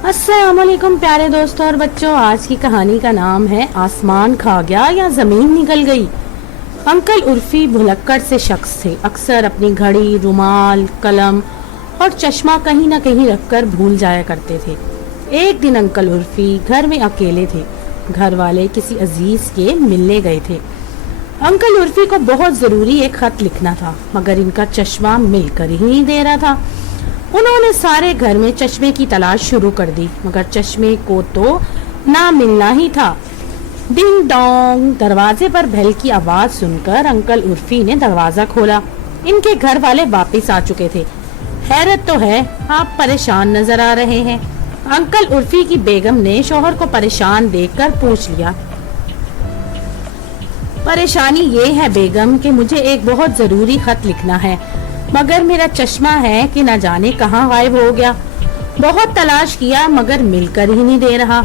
अस्सलाम वालेकुम प्यारे दोस्तों और बच्चों। आज की कहानी का नाम है आसमान खा गया या जमीन निकल गई। अंकल उर्फी भुलक्कड़ से शख्स थे। अक्सर अपनी घड़ी, रुमाल, कलम और चश्मा कहीं न कहीं रखकर भूल जाया करते थे। एक दिन अंकल उर्फी घर में अकेले थे। घर वाले किसी अजीज के मिलने गए थे। अंकल उर्फी को बहुत जरूरी एक खत लिखना था, मगर इनका चश्मा मिलकर ही नहीं दे रहा था। उन्होंने सारे घर में चश्मे की तलाश शुरू कर दी, मगर चश्मे को तो ना मिलना ही था। डिंग डोंग, दरवाजे पर बेल की आवाज सुनकर अंकल उर्फी ने दरवाजा खोला। इनके घर वाले वापस आ चुके थे। हैरत तो है, आप परेशान नजर आ रहे हैं। अंकल उर्फी की बेगम ने शोहर को परेशान देखकर पूछ लिया। परेशानी ये है बेगम कि मुझे एक बहुत जरूरी खत लिखना है, मगर मेरा चश्मा है कि न जाने कहाँ गायब हो गया। बहुत तलाश किया मगर मिलकर ही नहीं दे रहा।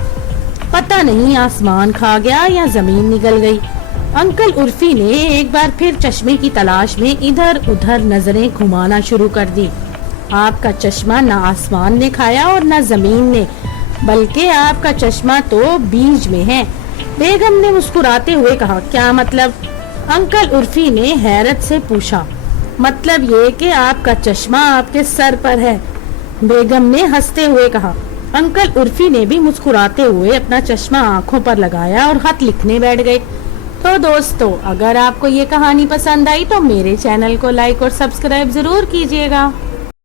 पता नहीं आसमान खा गया या जमीन निकल गई। अंकल उर्फी ने एक बार फिर चश्मे की तलाश में इधर उधर नजरें घुमाना शुरू कर दी। आपका चश्मा न आसमान ने खाया और न जमीन ने, बल्कि आपका चश्मा तो बीज में है। बेगम ने मुस्कुराते हुए कहा। क्या मतलब? अंकल उर्फी ने हैरत से पूछा। मतलब ये कि आपका चश्मा आपके सर पर है, बेगम ने हंसते हुए कहा। अंकल उर्फी ने भी मुस्कुराते हुए अपना चश्मा आंखों पर लगाया और खत लिखने बैठ गए। तो दोस्तों, अगर आपको ये कहानी पसंद आई तो मेरे चैनल को लाइक और सब्सक्राइब जरूर कीजिएगा।